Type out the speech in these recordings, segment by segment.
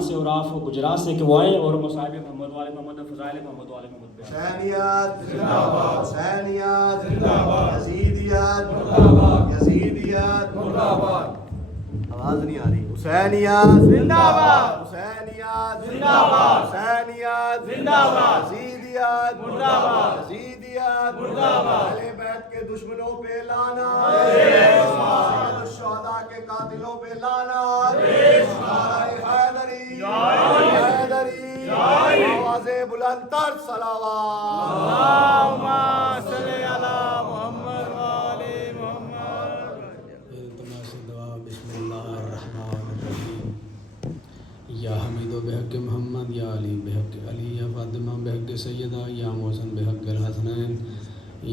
ایران سے اور آپ گجرات سے کہ وہ آئے اور مصائب محمد والے محمد فضائل محمد والے محمد حسینیت زندہ باد، حسینیت زندہ باد، یزیدیت مرد آباد، یزیدیت مرد آباد۔ آواز نہیں آ رہی۔ حسینیت زندہ باد، حسینیت زندہ باد، حسینیت زندہ باد، یزیدیت مرد آباد، یزیدیت مرد آباد۔ اہل بیت کے دشمنوں پہ لعنت، سید الشہداء کے قاتلوں پہ لعنت، نعرہ حیدری، حیدری، آواز بلند تر صلوات۔ اللہم صلی علی محمد و آل محمد۔ التماس دعا بسم اللہ الرحمن الرحیم۔ یا حمید و بحق محمد، یا علی بحق علی، یا فاطمہ بحق سیدہ، یا محسن بحق الحسنین،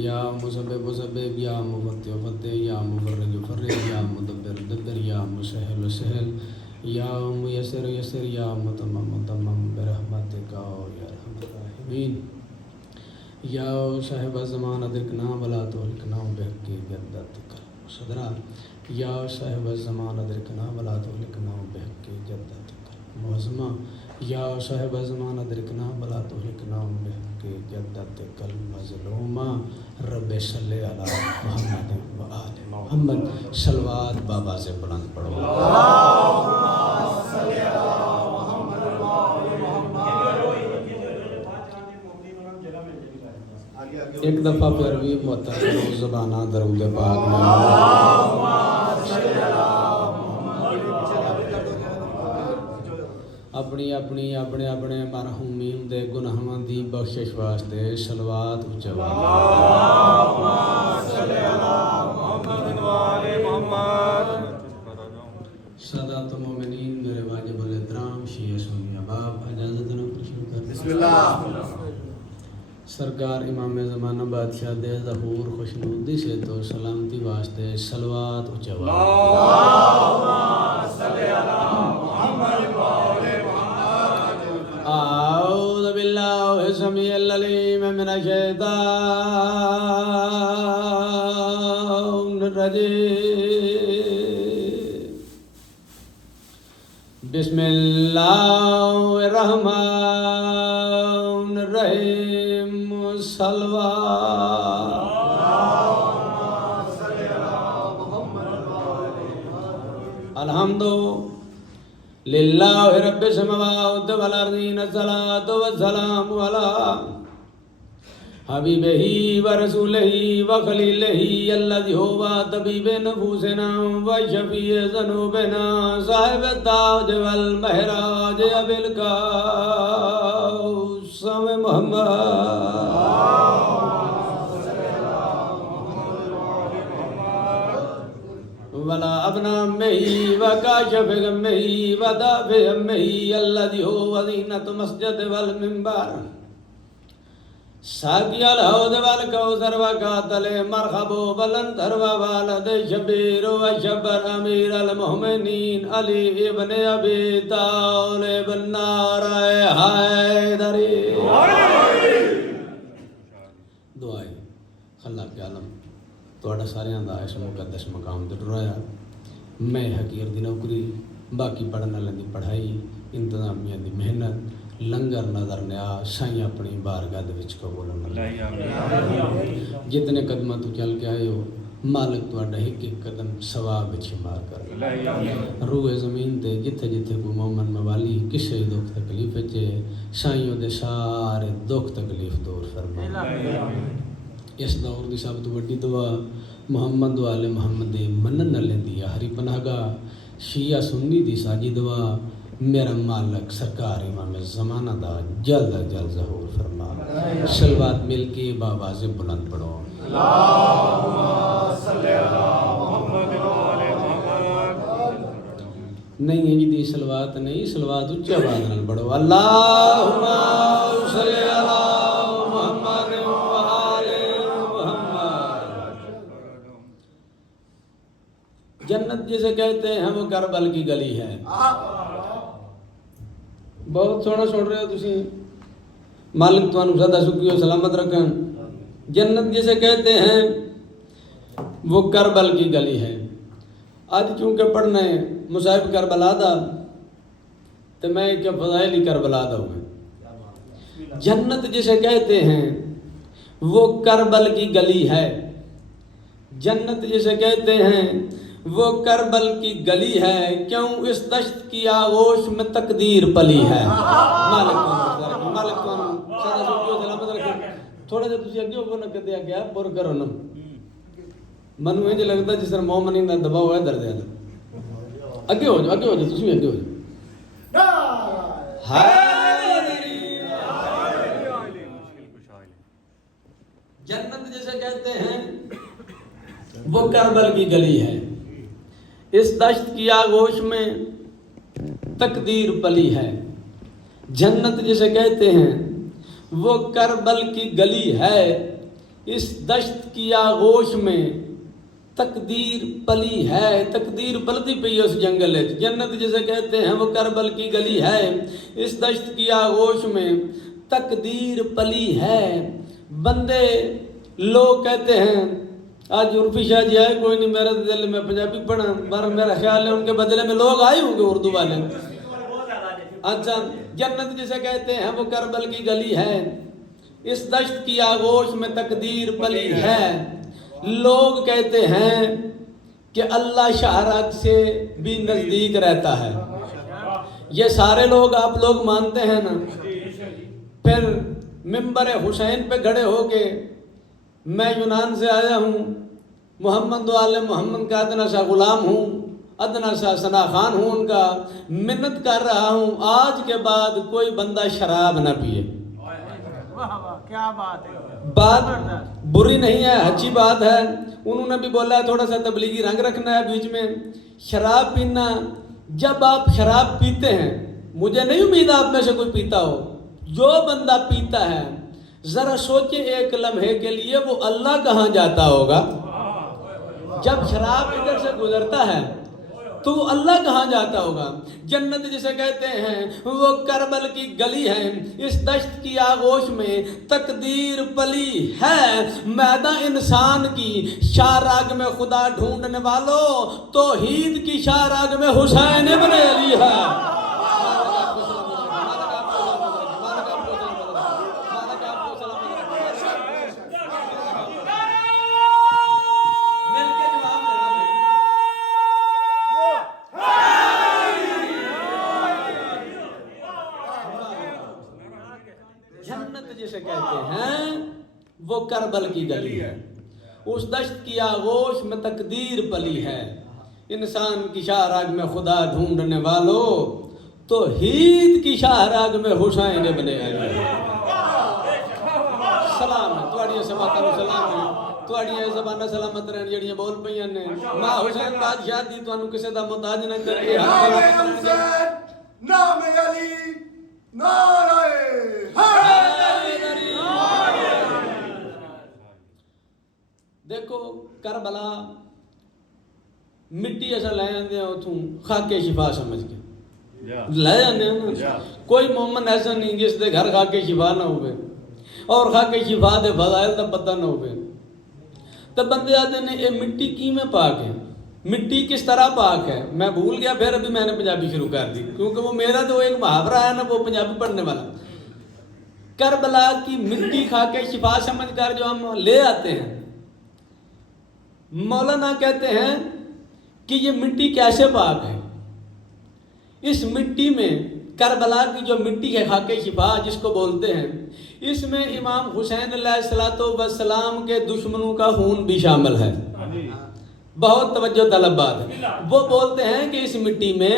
یا مسبب مسبب، یا مفتح فتح، یا مفرج فرج، یا مدبر دبر، یا مسہل سہل، یا میسر یسر، یا متمم متمم برحمتک یا ارحم الراحمین۔ یا صاحب الزمان ادرکنا ولا تہلکنا بحق جدتک المصدرہ، یا صاحب الزمان ادرکنا ولا تہلکنا بحق جدتک المعظمہ، یا صاحب الزمان ادرکنا ولا تہلکنا بحق جدتک المظلومہ۔ رب صلی علی محمد و آل محمد۔ صلوات بابا سے بلند پڑھو۔ ایک دفعہ پھر بھی متحر زبانہ درود پاک میں اپنی اپنی اپنے اپنے مرحومین دے گناہاں دی بخشش واسطے صلوات اچھا سادات مومنین، میرے واجب الاحترام شیعہ سنی احباب، اجازت نو شروع کر بسم اللہ۔ سرکار امام زمانہ بادشاہ دے ظہور خوشنودی سے تو سلامتی واسطے صلوات اچھا اعوذ باللہ السمیع العلیم من الشیطان الرجیم۔ بسم اللہ الرحمن الرحیم۔ صلوات الحمد للہ رب السماوات والارضین، الصلاۃ والسلام علی حبیبہ ورسولہ وخلیلہ الذی هو طبیب نفوسنا وشفیع ذنوبنا، صاحب التاج والمہراج ابی القاسم محمد ولا ابنا مہی وکاشف غمہی ودافع غمہی، الذی هو زینۃ مسجد والمنبر، ساقی الحوض والکوثر وقاتل مرحب بلندر ووالد شبیر وشبر امیر المؤمنین علی ابن ابی طالب نعرہ حیدری۔ دعائیں خلا کے عالم توڑا ساریاں دا اس مقدس مقام تے ٹرایا، میں حقیر دی نوکری، باقی پڑھن والے دی پڑھائی، انتظامیہ دی محنت، لنگر نظر نیا سائیں اپنی بارگاہ دے وچ قبول فرمائے۔ جتنے قدماں تو چل کے آئے ہو، مالک تہاڈا ایک ایک قدم ثواب وچ شمار کر۔ روح زمین تے جتھے جتھے کوئی مومن موالی کسے دکھ تکلیف وچ ہے، سائیں دے سارے دکھ تکلیف دور فرمائے۔ اس دور دی سب تو بڑی دعا محمد و آل محمد دے منن والے دی آخری پناہ گاہ شیعہ سنی دی ساجی دعا، میرا مالک سرکار امام زمانہ دا جلد از جلد ظہور فرما۔ صلوات مل کے باواز بلند پڑھو۔ اللہم صلی علی محمد و آل محمد۔ نہیں ہے جی دی صلوات نہیں، صلوات اچھا آواز نال پڑھو۔ اللہم صلی علی محمد و آل محمد۔ جنت جسے کہتے ہیں وہ کربل کی گلی ہے۔ بہت سونا سن رہے ہو تسی، مالک تانوں زیادہ سکھی و سلامت رکھن۔ جنت جسے کہتے ہیں وہ کربل کی گلی ہے۔ آج چونکہ پڑھنا ہے مصائب کربلا دا، تو میں کیا فضائل کربلا دوں گا. جنت جسے کہتے ہیں وہ کربل کی گلی ہے. جنت جسے کہتے ہیں وہ کربل کی گلی ہے. کیوں؟ اس دشت کی آغوش میں تقدیر پلی ہے. مالک سلامت رکھے. تھوڑا جا تسی اگے ہو نہ کدے اگے پور کرو نا. منو انج لگتا جس طرح مومنی نہ دباؤ ہے درد ہے. اگے ہو جاؤ تسی بھی اگے ہو جاؤ. جنت جسے کہتے ہیں وہ کربل کی گلی ہے. اس دشت کی آغوش میں تقدیر پلی ہے. جنت جسے کہتے ہیں وہ کربل کی گلی ہے. اس دشت کی آغوش میں تقدیر پلی ہے. تقدیر پلتی پئی اس جنگل ہے. جنت جسے کہتے ہیں وہ کربل کی گلی ہے. اس دشت کی آغوش میں تقدیر پلی ہے. بندے لوگ کہتے ہیں آج عرفی شاہ جی آئے کوئی نہیں میرے دل میں پنجابی پڑھا پر میرا خیال ہے ان کے بدلے میں لوگ آئے ہوں گے اردو والے. اچھا جنت جسے کہتے ہیں وہ کربل کی گلی ہے. اس دشت کی آغوش میں تقدیر پلی ہے. لوگ کہتے ہیں کہ اللہ شاہراگ سے بھی نزدیک رہتا ہے. یہ سارے لوگ آپ لوگ مانتے ہیں نا. پھر منبر حسین پہ کھڑے ہو کے میں یونان سے آیا ہوں, محمد و آل محمد کا ادنا سا غلام ہوں, ادنا سا ثنا خان ہوں ان کا, منت کر رہا ہوں آج کے بعد کوئی بندہ شراب نہ پیے. کیا بات ہے, بات بری نہیں ہے, اچھی بات ہے. انہوں نے بھی بولا تھوڑا سا تبلیغی رنگ رکھنا ہے بیچ میں. شراب پینا, جب آپ شراب پیتے ہیں, مجھے نہیں امید آپ میں سے کوئی پیتا ہو, جو بندہ پیتا ہے ذرا سوچے ایک لمحے کے لیے وہ اللہ کہاں جاتا ہوگا. جب شراب ادھر سے گزرتا ہے تو وہ اللہ کہاں جاتا ہوگا. جنت جسے کہتے ہیں وہ کربل کی گلی ہے. اس دشت کی آغوش میں تقدیر پلی ہے. میدان انسان کی شاہراگ میں خدا ڈھونڈنے والوں, توحید کی شاہراگ میں حسین ابن علی ہے. جسے کہتے ہیں وہ کربل کی گلی ہے. اس دشت کی آغوش میں تقدیر پلی ہے. انسان کی شاہراگ میں خدا ڈھونڈنے والوں, توحید کی شاہراگ میں حسین ابن علی. سلام ہے تواڈیاں سما کرو, سلام ہے تواڈیاں زباناں سلامت رہن جڑیاں بول پئیاں نے. ماں حسین بادشاہ دی تانوں کسے دا محتاج نہ کرے. نام علی نعرہ دیکھو کربلا مٹی ایسا لے آتے ہیں اتوں خاکے شفا سمجھ کے لے آتے ہیں نا. کوئی مومن ایسا نہیں جس دے گھر خاکے شفا نہ ہوئے اور خاکے شفا دے فضائل دا پتہ نہ ہوئے. تو بندے آتے ہیں یہ مٹی کی میں پاک ہے, مٹی کس طرح پاک ہے. میں بھول گیا, پھر ابھی میں نے پنجابی شروع کر دی کیونکہ وہ میرا تو ایک محاورہ ہے نا وہ پنجابی پڑھنے والا. کربلا کی مٹی خاکے شفا سمجھ کر جو ہم لے آتے ہیں, مولانا کہتے ہیں کہ یہ مٹی کیسے پاک ہے. اس مٹی میں کربلا کی جو مٹی ہے خاکے شفا جس کو بولتے ہیں, اس میں امام حسین علیہ السلام کے دشمنوں کا خون بھی شامل ہے. بہت توجہ طلب بات ہے. وہ بولتے ہیں کہ اس مٹی میں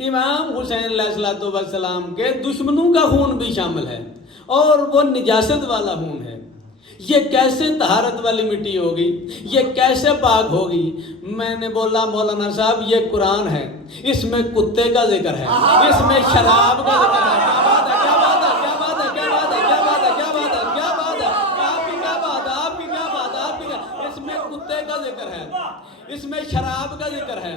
امام حسین علیہ السلام کے دشمنوں کا خون بھی شامل ہے اور وہ نجاست والا خون ہے. یہ کیسے طہارت والی مٹی ہوگی, یہ کیسے پاک ہوگی. میں نے بولا مولانا صاحب یہ قرآن ہے, اس میں کتے کا ذکر ہے, اس میں شراب کا ذکر ہے. کیا بات ہے, کیا بات ہے, کیا بات ہے, کیا بات ہے, کیا بات ہے, کیا بات ہے, آپ کی کیا بات ہے, آپ کی کیا بات ہے, آپ کی. اس میں کتے کا ذکر ہے, اس میں شراب کا ذکر ہے,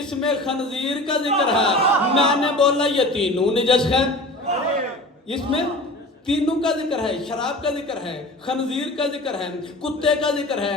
اس میں خنزیر کا ذکر ہے. میں نے بولا یہ تینوں نجس ہے. اس میں تینوں کا ذکر ہے, شراب کا ذکر ہے, خنزیر کا ذکر ہے, کتے کا ذکر ہے.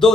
2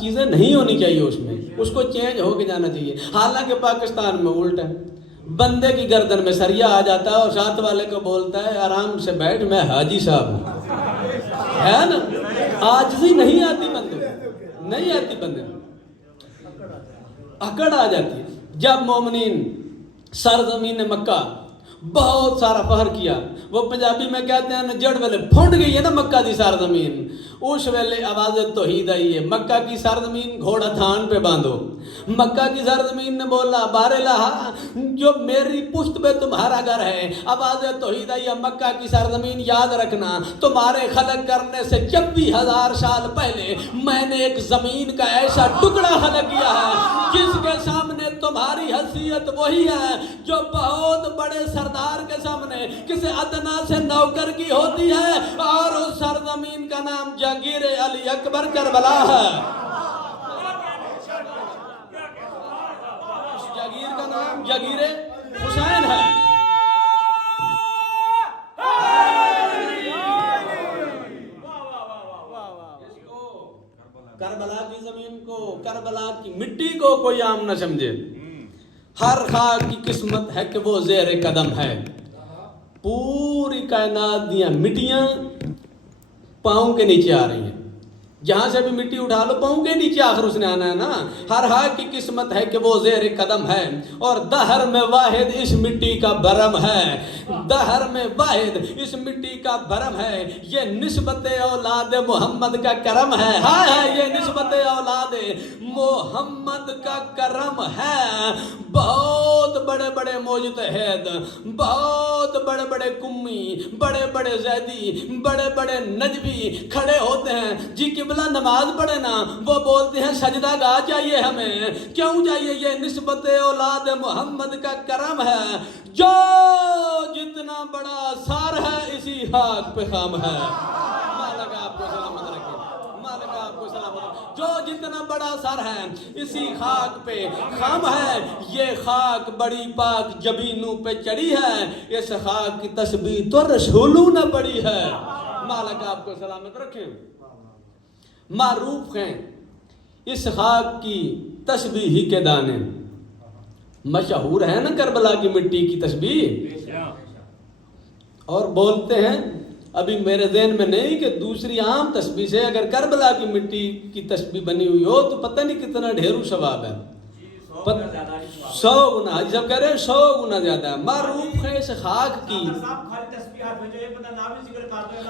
چیزیں نہیں ہونی چاہیے اس میں، اس کو چینج ہو کے جانا چاہیے. حالانکہ پاکستان میں الٹا ہے، بندے کی گردن میں سریا آ جاتا ہے اور ساتھ والے کو بولتا ہے آرام سے بیٹھ میں حاجی صاحب ہوں. ہے نا، عاجزی نہیں آتی بندے کو، نہیں آتی بندے کو، اکڑ آ جاتی ہے. جب مومنین سرزمین مکہ بہت سارا فخر کیا، وہ پنجابی میں کہتے ہیں نا جڑ ویلے پھنڈ گئی ہے نا مکہ دی سرزمین، اس ویلے آواز توحید آئی ہے. مکہ کی سرزمین گھوڑا تھان پہ باندھو. مکہ کی سرزمین نے بولا بار الہ جو میری پشت پہ تمہارا گھر ہے. آواز توحید آئی ہے. مکہ کی سرزمین یاد رکھنا تمہارے خلق کرنے سے 26,000 سال پہلے میں نے ایک زمین کا ایسا ٹکڑا خلق کیا ہے جس کے سامنے تمہاری حیثیت وہی ہے جو بہت بڑے سردار کے سامنے کسی ادنا سے نوکر کی ہوتی ہے، اور اس سرزمین کا نام جاگیر علی اکبر کربلا ہے. اس جاگیر کا نام جاگیر حسین ہے. کربلا کی زمین کو، کربلا کی مٹی کو کوئی عام نہ سمجھے. ہر خاک کی قسمت ہے کہ وہ زیر قدم ہے. پوری کائنات دیاں مٹیاں پاؤں کے نیچے آ رہی ہیں. جہاں سے بھی مٹی اٹھا لو پاؤں کے نیچے آخر اس نے آنا ہے نا. ہر خاک کی قسمت ہے کہ وہ زیر قدم ہے، اور دہر میں واحد اس مٹی کا بھرم ہے. دہر میں واحد اس مٹی کا بھرم ہے. یہ نسبت اولاد محمد کا کرم ہے. ہاں یہ نسبت اولاد محمد کا کرم ہے. بہت بڑے بڑے مجتہد، بہت بڑے بڑے کمی، بڑے بڑے زیدی، بڑے بڑے نجوی کھڑے ہوتے ہیں. جی قبلہ نماز پڑھے نا وہ بولتے ہیں سجدہ گاہ چاہیے ہمیں. کیوں چاہیے؟ یہ نسبت اولاد محمد کا کرم ہے. جو جتنا بڑا سار ہے اسی خاک پہ خام ہے. مالک آپ کو سلامت رکھے، مالک آپ کو سلامت رکھے. جو جتنا بڑا سر ہے اسی خاک پہ خم ہے. یہ خاک بڑی پاک جبینوں پہ چڑھی ہے. اس خاک کی تسبیح تو رسولوں نہ پڑی ہے. مالک آپ کو سلامت رکھے. معروف ہیں اس خاک کی تسبیح کے دانے. مشہور ہے نا کربلا کی مٹی کی تسبیح. اور بولتے ہیں ابھی میرے ذہن میں نہیں کہ دوسری عام تسبیح سے اگر کربلا کی مٹی کی تسبیح بنی ہوئی ہو تو پتہ نہیں کتنا ڈھیرو ثواب ہے. 100 گنا. حاجی صاحب کہہ رہے ہیں 100 گنا زیادہ ہے. معروف ہے اس خاک کی.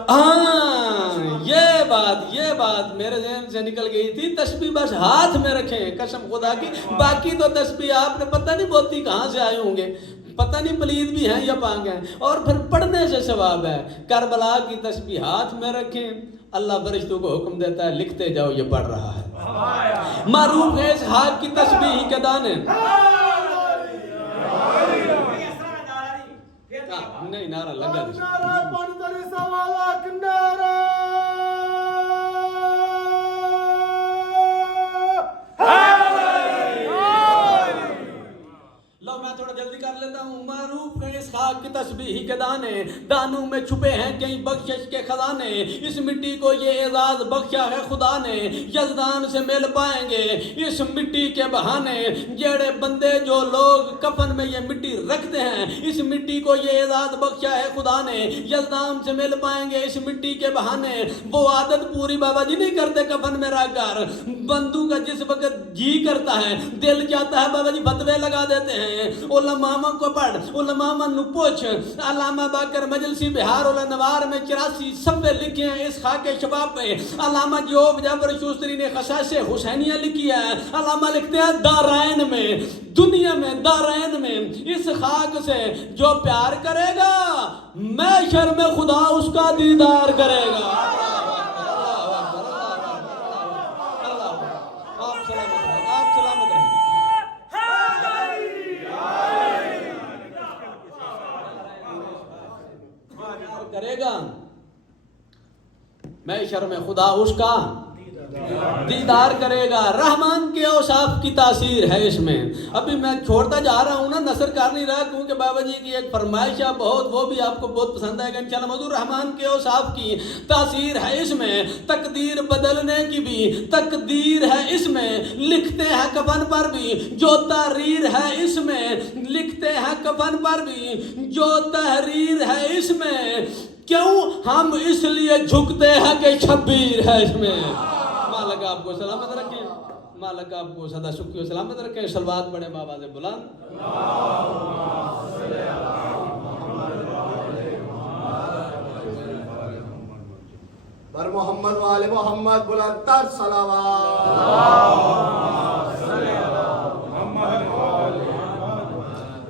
ہاں یہ بات میرے ذہن سے نکل گئی تھی. تسبیح بس ہاتھ میں رکھیں قسم خدا کی. باقی تو تسبیح آپ نے پتہ نہیں بہتی کہاں سے آئے ہوں گے، پتہ نہیں پلید بھی ہیں یا پاک ہیں. اور پھر پڑھنے سے ثواب ہے. کربلا کی تسبیح ہاتھ میں رکھیں. اللہ فرشتوں کو حکم دیتا ہے لکھتے جاؤ یہ پڑھ رہا ہے. معروف ہے اس خاک کی تسبیح کے دانے. نہیں نعرہ لگا لو میں تھوڑا جلدی کر لیتا ہوں. معروف ہے اس خاک کی تسبیح کے دانے. دانوں میں چھپے ہیں کئی بخشش کے خزانے. اس مٹی کو یہ اعزاز بخشا ہے خدا نے. یزدان سے مل پائیں گے اس مٹی کے بہانے. جڑے بندے جو لوگ کفن میں یہ مٹی رکھتے ہیں اس مٹی کو یہ اعزاز بخشا ہے خدا نے. یزدان سے مل پائیں گے اس مٹی کے بہانے. وہ عادت پوری بابا جی نہیں کرتے کفن میں رکھ کر. بندوں کا جس وقت جی کرتا ہے دل چاہتا ہے بابا جی فتوے لگا دیتے ہیں. علماء کو پڑھ، علماء نو پوچھ. علامہ باقر مجلسی بہار الانوار میں 84 صفحے لکھے ہیں اس خاک شباب پہ. علامہ جوب جعفر شوستری نے خصائص حسینیہ لکھی ہے. علامہ لکھتے ہیں دارین میں، دنیا میں دارین میں اس خاک سے جو پیار کرے گا محشر میں خدا اس کا دیدار کرے گا. کرے گا محشر میں خدا اس کا دیدار کرے گا. رحمان کے اوصاف کی تاثیر ہے اس میں. ابھی میں چھوڑتا جا رہا ہوں نا, نثر کر نہیں رہا, کیونکہ بابا جی کی ایک فرمائش ہے بہت, وہ بھی آپ کو بہت پسند آئے گا انشاءاللہ. موضوع رحمان کے اوصاف کی تاثیر ہے اس میں, تقدیر بدلنے کی بھی تقدیر ہے اس میں, لکھتے ہیں کفن پر بھی جو تحریر ہے اس میں, لکھتے ہیں کفن پر بھی جو تحریر ہے اس میں, کیوں ہم اس لیے جھکتے ہیں کہ شبیر ہے اس میں. مالک آپ کو سلامت رکھے, مالک آپ کو سدا سکھی و سلامت رکھے. صلوات پڑھیں بابا سے بلند. بر محمد و آل محمد بلند تر صلوات.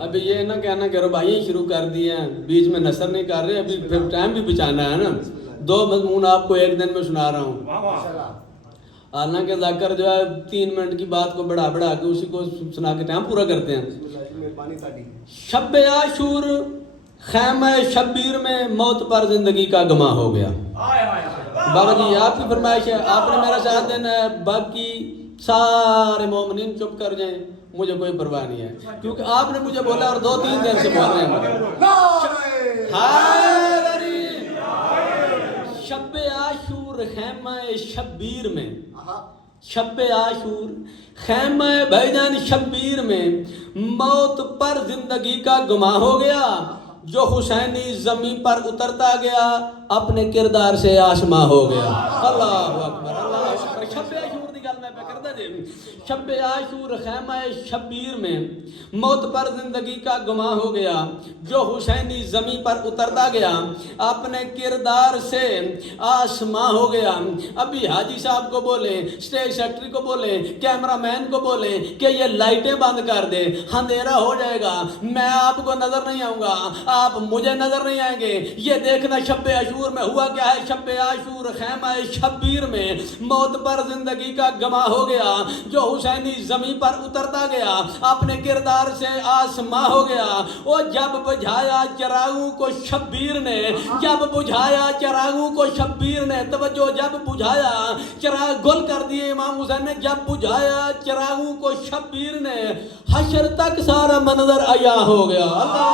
ابھی یہ نہ کہنا کہ رباعیاں شروع کر دی ہیں, بیچ میں نثر نہیں کر رہے, ابھی پھر ٹائم بھی بچانا ہے نا. 2 مضمون آپ کو ایک دن میں سنا رہا ہوں. حالانکہ ذاکر جو ہے 3 منٹ کی بات کو بڑھا کے اسی کو سنا کے ٹائم پورا کرتے ہیں. شب عاشور خیمہ شبیر میں موت پر زندگی کا گما ہو گیا. بابا جی آپ کی فرمائش ہے, آپ نے میرا ساتھ دینا ہے, باقی سارے مومنین چپ کر جائیں, مجھے کوئی پرواہ نہیں ہے, کیونکہ آپ نے مجھے بولا اور 2-3 دن سے بول رہے ہیں. شب عاشور خیمہ شبیر میں, شب عاشور خیمہ بھائی جان شبیر میں موت پر زندگی کا گما ہو گیا. جو حسینی زمین پر اترتا گیا اپنے کردار سے آسماں ہو گیا. اللہ اکبر, اللہ اکبر. شب عاشور دی گل میں پہ کرتا جی. شب عاشور خیمہ شبیر میں موت پر زندگی کا گما ہو گیا. جو حسینی زمین پر اترتا گیا اپنے کردار سے آسماں ہو گیا. ابھی حاجی صاحب کو بولے, اسٹیج سیکٹری کو بولے, کیمرہ مین کو بولے کہ یہ لائٹیں بند کر دے, اندھیرا ہو جائے گا, میں آپ کو نظر نہیں آؤں گا, آپ مجھے نظر نہیں آئیں گے. یہ دیکھنا شب عاشور میں ہوا کیا ہے. شب عاشور خیمہ شبیر میں موت پر زندگی کا گما ہو گیا. جو حسینی زمین پر اترتا گیا اپنے کردار سے آسماں ہو گیا. وہ جب بجھایا چراغوں کو شبیر نے, جب بجھایا چراغوں کو شبیر نے, توجہ, جب بجھایا چراغ گل کر دیے امام حسین نے, جب بجھایا چراغوں کو شبیر نے, حشر تک سارا منظر عیاں ہو گیا. اللہ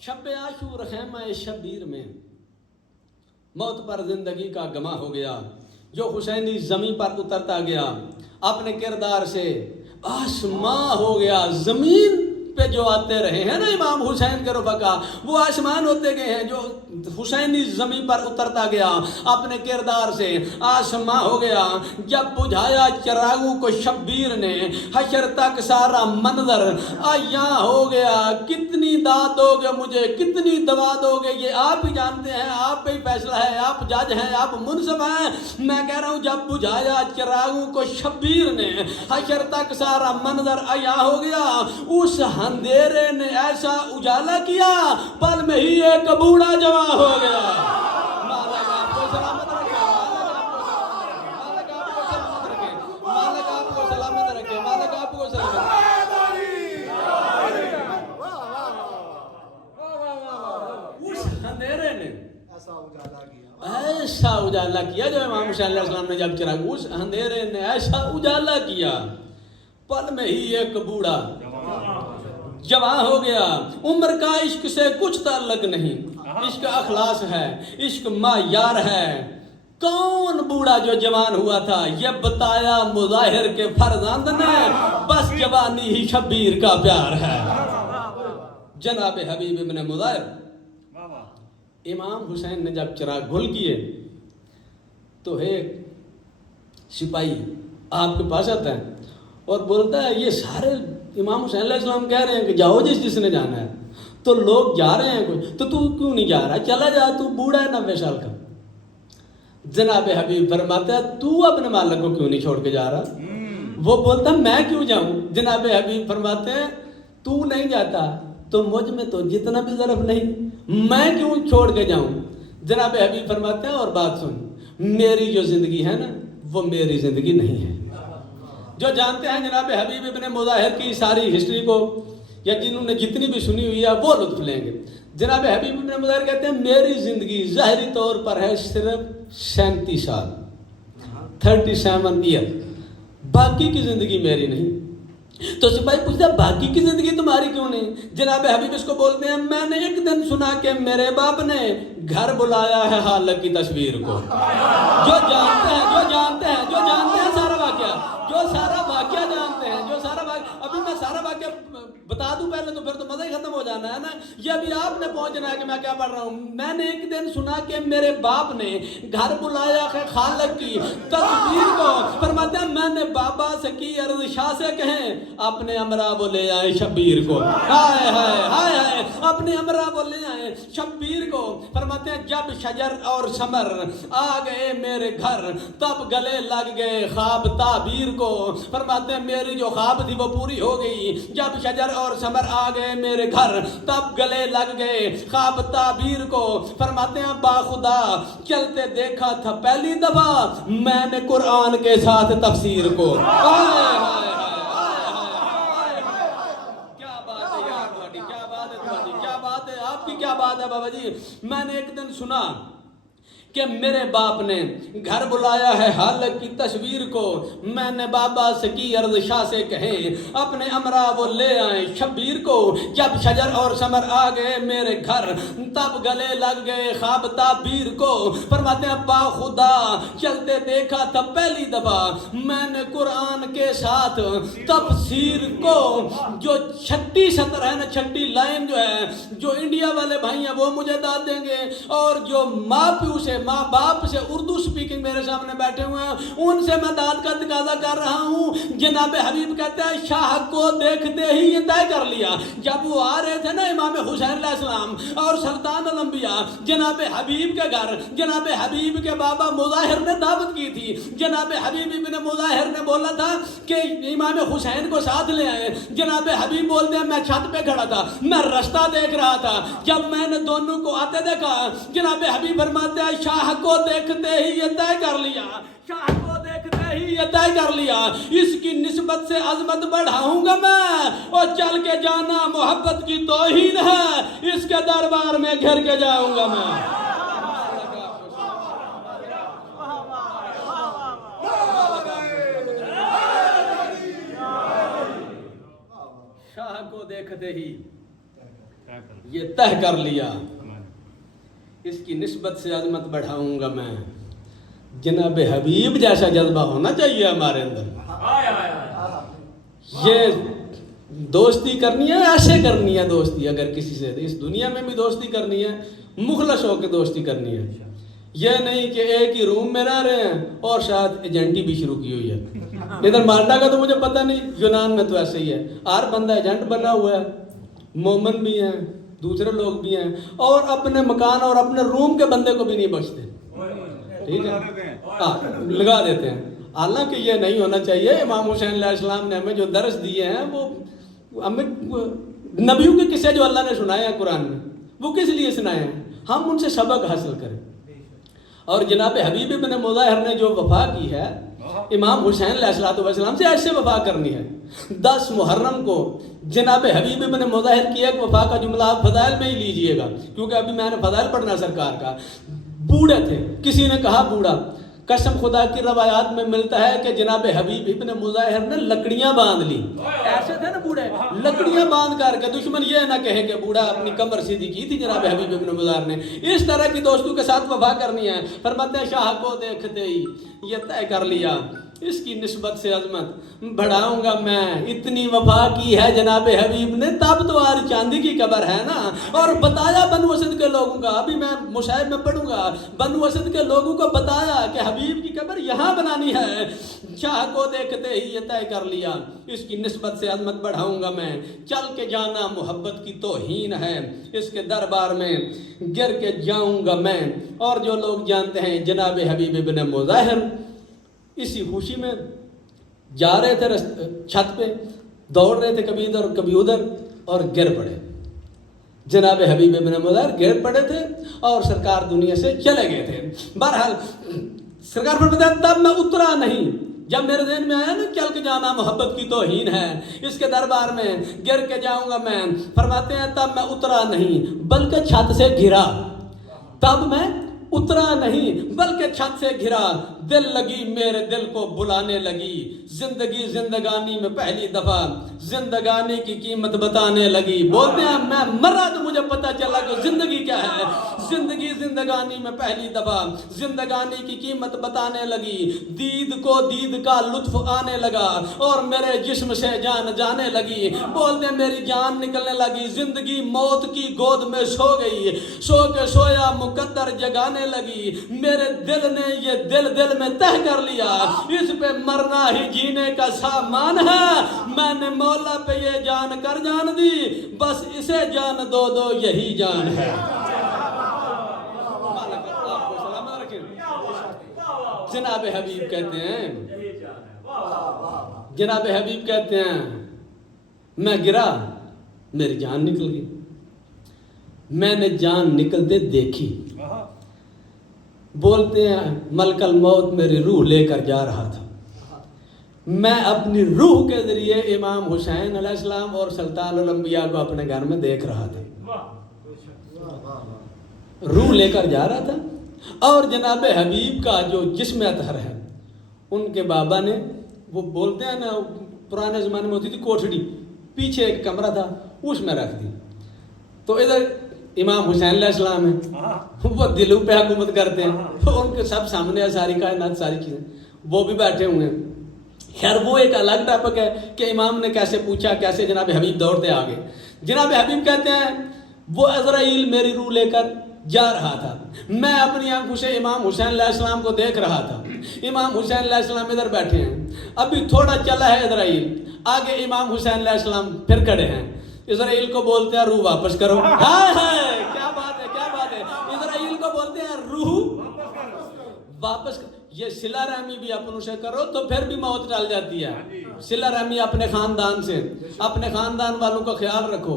شب عاشور خیمہ شبیر میں موت پر زندگی کا گما ہو گیا. جو حسینی زمین پر اترتا گیا اپنے کردار سے آسماں ہو گیا. زمین پہ جو آتے رہے ہیں نا امام حسین کے رفقا, وہ آسمان ہوتے گئے ہیں. جو حسینی زمین پر اترتا گیا اپنے کردار سے آسماں ہو گیا. جب بجھایا چراغوں کو شبیر نے, حشر تک سارا منظر عیاں ہو گیا. کتنی داد دو گے مجھے, کتنی دوا دو گے, یہ آپ ہی جانتے ہیں, آپ پہ ہی فیصلہ ہے, آپ جج ہیں, آپ منصف ہیں. میں کہہ رہا ہوں جب بجھایا چراغوں کو شبیر نے, حشر تک سارا منظر عیاں ہو گیا. اس اندھیرے نے ایسا اجالا کیا, پل میں ہی ایک بوڑھا جوان ہو گیا. مالک آپ کو سلامت رکھے, مالک آپ کو سلامت رکھے, مالک آپ کو سلامت رکھے, مالک آپ کو سلامت رکھے. اس اندھیرے نے ایسا اجالا کیا جو امام حسین علیہ السلام نے جب چراغ, اس اندھیرے نے ایسا اجالا کیا, پل میں ہی ایک بوڑھا جوان ہو گیا. عمر کا عشق سے کچھ تعلق نہیں, عشق اخلاص ہے, عشق معیار ہے. کون بوڑھا جو جوان ہوا تھا, یہ بتایا مظاہر کے فرزند نے, بس جوانی ہی شبیر کا پیار ہے. جناب حبیب ابن مظاہر, امام حسین نے جب چراغ گل کیے تو ایک سپاہی آپ کے پاس آتا ہے اور بولتا ہے یہ سارے امام حسین علیہ السلام کہہ رہے ہیں کہ جاؤ جس نے جانا ہے, تو لوگ جا رہے ہیں کوئی, تو کیوں نہیں جا رہا, چلا جا, تو بوڑھا ہے 90 سال کا. جناب حبیب فرماتا ہے تو اپنے مالک کو کیوں نہیں چھوڑ کے جا رہا. وہ بولتا میں کیوں جاؤں. جناب حبیب فرماتے ہیں تو نہیں جاتا تو مجھ میں تو جتنا بھی ظرف نہیں, میں کیوں چھوڑ کے جاؤں. جناب حبیب فرماتے ہیں اور بات سن, میری جو زندگی ہے نا وہ میری زندگی نہیں ہے. جو جانتے ہیں جناب حبیب ابن مظاہر کی ساری ہسٹری کو, یا جنہوں نے جتنی بھی سنی ہوئی ہے وہ لطف لیں گے. جناب حبیب ابن مظاہر کہتے ہیں میری زندگی ظاہری طور پر ہے صرف 37 سال 37 ایئر، باقی کی زندگی میری نہیں. تو سپاہی پوچھتا باقی کی زندگی تمہاری کیوں نہیں؟ جناب حبیب اس کو بولتے ہیں میں نے ایک دن سنا کہ میرے باپ نے گھر بلایا ہے حالق کی تصویر کو. جو جانتے ہیں سارا واقعہ، جو سارا واقعہ جانتے ہیں، جو سارا واقعہ، ابھی میں سارا واقعہ بتا دوں پہلے تو پھر تو مزہ ہی ختم ہو جانا ہے نا. یہ ابھی آپ نے پہنچنا ہے کہ میں کیا پڑھ رہا ہوں. میں نے ایک دن سنا کہ میرے باپ نے گھر بلایا ہے خالق کی تصویر کو. فرماتے ہیں میں نے بابا سے کی عرض شاہ سے کہیں اپنے امرا وہ لے آئے شبیر کو. ہائے ہائے ہائے ہائے، اپنے امرا وہ لے آئے شبیر کو. فرماتے ہیں جب شجر اور ثمر آ گئے میرے گھر تب گلے لگ گئے خواب تعبیر کو. فرماتے ہیں میری جو خواب تھی وہ پوری ہو گئی. جب شجر اور ثمر آ گئے میرے گھر تب گلے لگ گئے خواب تعبیر کو. فرماتے ہیں باخدا چلتے دیکھا تھا پہلی دفعہ میں نے قرآن کے ساتھ تفسیر کو. کیا بات ہے بابا جی. میں نے ایک دن سنا کہ میرے باپ نے گھر بلایا ہے حالق کی تصویر کو. میں نے بابا سے کی عرض شاہ سے کہیں اپنے امرا وہ لے آئیں شبیر کو. جب شجر اور ثمر آ گئے میرے گھر تب گلے لگ گئے خواب تعبیر کو. فرماتے ہیں با خدا چلتے دیکھا تھا پہلی دفعہ میں نے قرآن کے ساتھ تفسیر کو. جو چھٹی سطر ہے نا، چھٹی لائن جو ہے، جو انڈیا والے بھائی ہیں وہ مجھے داد دیں گے، اور جو ماں پیو سے ماں باپ سے اردو سپیکنگ میرے سامنے بیٹھے ہوئے ہیں ان سے میں داد کا تقاضا کر رہا ہوں. جناب حبیب کہتے ہیں شاہ کو دیکھتے ہی یہ طے کر لیا. جب وہ آ رہے تھے نا امام حسین علیہ السلام اور سلطان الانبیاء جناب حبیب کے گھر، جناب حبیب کے بابا مظاہر نے دعوت کی تھی. جناب حبیب ابن مظاہر نے بولا تھا کہ امام حسین کو ساتھ لے آئے. جناب حبیب بولتے ہیں میں چھت پہ کھڑا تھا، میں رستہ دیکھ رہا تھا. جب میں نے دونوں کو آتے دیکھا جناب حبیب فرماتے ہیں شاہ کو دیکھتے ہی یہ طے کر لیا، شاہ کو دیکھتے ہی یہ طے کر لیا اس کی نسبت سے عظمت بڑھاؤں گا میں، اور چل کے جانا محبت کی توہین ہے، اس کے دربار میں گھر کے جاؤں گا میں. شاہ کو دیکھتے ہی یہ طے کر لیا اس کی نسبت سے عظمت بڑھاؤں گا میں. جناب حبیب جیسا جذبہ ہونا چاہیے ہمارے اندر. یہ دوستی کرنی ہے ایسے کرنی ہے دوستی. اگر کسی سے اس دنیا میں بھی دوستی کرنی ہے مخلص ہو کے دوستی کرنی ہے. یہ نہیں کہ ایک ہی روم میں رہ رہے ہیں اور شاید ایجنٹی بھی شروع کی ہوئی ہے. ادھر مالٹا کا تو مجھے پتہ نہیں، یونان میں تو ایسے ہی ہے. ہر بندہ ایجنٹ بنا ہوا ہے، مومن بھی ہیں، دوسرے لوگ بھی ہیں، اور اپنے مکان اور اپنے روم کے بندے کو بھی نہیں بخشتے. ٹھیک ہے، لگا دیتے ہیں. حالانکہ یہ نہیں ہونا چاہیے. امام حسین علیہ السلام نے ہمیں جو درس دیے ہیں وہ ہمیں نبیوں کے قصے جو اللہ نے سنائے ہیں قرآن میں وہ کس لیے سنائے ہیں؟ ہم ان سے سبق حاصل کریں. اور جناب حبیب ابن مظاہر نے جو وفا کی ہے امام حسین علیہ السلام سے ایسے وفا کرنی ہے. 10 محرم کو جناب حبیب ابن مظاہر کی ایک وفا کا جملہ آپ فضائل میں ہی لیجئے گا، کیونکہ ابھی میں نے فضائل پڑھنا سرکار کا. بوڑھے تھے، کسی نے کہا بوڑھا، قسم خدا کی روایات میں ملتا ہے کہ جناب حبیب ابن مظاہر نے لکڑیاں باندھ لی. ایسے تھے نا بوڑھے، لکڑیاں باندھ کر کے دشمن یہ نہ کہے کہ بوڑھا اپنی کمر سیدھی کی تھی جناب حبیب ابن مظاہر نے. اس طرح کی دوستوں کے ساتھ وفا کرنی ہے. فرماتے ہیں شاہ کو دیکھتے ہی یہ طے کر لیا اس کی نسبت سے عظمت بڑھاؤں گا میں. اتنی وفا کی ہے جناب حبیب نے تب تو آج چاندی کی قبر ہے نا. اور بتایا بنو اسد کے لوگوں کا، ابھی میں مصاحب میں پڑھوں گا، بنو اسد کے لوگوں کو بتایا کہ حبیب کی قبر یہاں بنانی ہے. شاہ کو دیکھتے ہی یہ طے کر لیا اس کی نسبت سے عظمت بڑھاؤں گا میں. چل کے جانا محبت کی توہین ہے، اس کے دربار میں گر کے جاؤں گا میں. اور جو لوگ جانتے ہیں جناب حبیب ابن مظاہر اسی خوشی میں جا رہے تھے چھت پہ، دوڑ رہے تھے کبھی ادھر کبھی ادھر اور گر پڑے. جناب حبیب ابن مظاہر گر پڑے تھے اور سرکار دنیا سے چلے گئے تھے. بہرحال سرکار فرماتے ہیں تب میں اترا نہیں جب میرے ذہن میں آیا نا چل کے جانا محبت کی توہین ہے، اس کے دربار میں گر کے جاؤں گا میں، فرماتے ہیں تب میں اترا نہیں بلکہ چھت سے گرا، تب میں اترا نہیں بلکہ چھت سے گرا، دل لگی میرے دل کو بلانے لگی، زندگی زندگانی میں پہلی دفعہ زندگانی کی قیمت بتانے لگی۔ بولتے ہیں میں مرا تو مجھے پتہ چلا کہ زندگی کیا ہے، زندگی زندگانی میں پہلی دفعہ زندگانی کی قیمت بتانے لگی، دید کو دید کا لطف آنے لگا اور میرے جسم سے جان جانے لگی۔ بولتے ہیں میری جان نکلنے لگی، زندگی موت کی گود میں سو گئی، سو کے سویا مقدر جگانے لگی، میرے دل نے یہ دل میں تہ کر لیا، اس پہ مرنا ہی جینے کا سامان ہے، میں نے مولا پہ یہ جان کر جان دی، بس اسے جان دو دو یہی جان ہے۔ جناب حبیب کہتے ہیں، جناب حبیب کہتے ہیں میں گرا میری جان نکل گئی، میں نے جان نکلتے دیکھی۔ بولتے ہیں ملک الموت میری روح لے کر جا رہا تھا، میں اپنی روح کے ذریعے امام حسین علیہ السلام اور سلطان الانبیاء کو اپنے گھر میں دیکھ رہا تھا، روح لے کر جا رہا تھا۔ اور جناب حبیب کا جو جسم اطہر ہے، ان کے بابا نے، وہ بولتے ہیں نا پرانے زمانے میں ہوتی تھی کوٹھڑی، پیچھے ایک کمرہ تھا اس میں رکھ دی، تو ادھر امام حسین علیہ السلام ہیں، وہ دلوں پہ حکومت کرتے ہیں، ان کے سب سامنے ہے ساری کائنات ساری چیزیں، وہ بھی بیٹھے ہوئے ہیں۔ خیر وہ ایک الگ ٹاپک ہے کہ امام نے کیسے پوچھا، کیسے جناب حبیب دوڑتے آگے۔ جناب حبیب کہتے ہیں وہ عزرائیل میری روح لے کر جا رہا تھا، میں اپنی آنکھوں سے امام حسین علیہ السلام کو دیکھ رہا تھا، امام حسین علیہ السلام ادھر بیٹھے ہیں، ابھی تھوڑا چلا ہے عزرائیل، آگے امام حسین علیہ السلام پھر کھڑے ہیں، اسرائیل کو بولتے ہیں روح واپس کرو۔ ہاں ہے کیا بات ہے، کیا بات ہے، اسرائیل کو بولتے ہیں روح واپس کرو۔ یہ صلہ رحمی بھی اپنوں سے کرو تو پھر بھی موت ٹال جاتی ہے، صلہ رحمی اپنے خاندان سے، اپنے خاندان والوں کا خیال رکھو،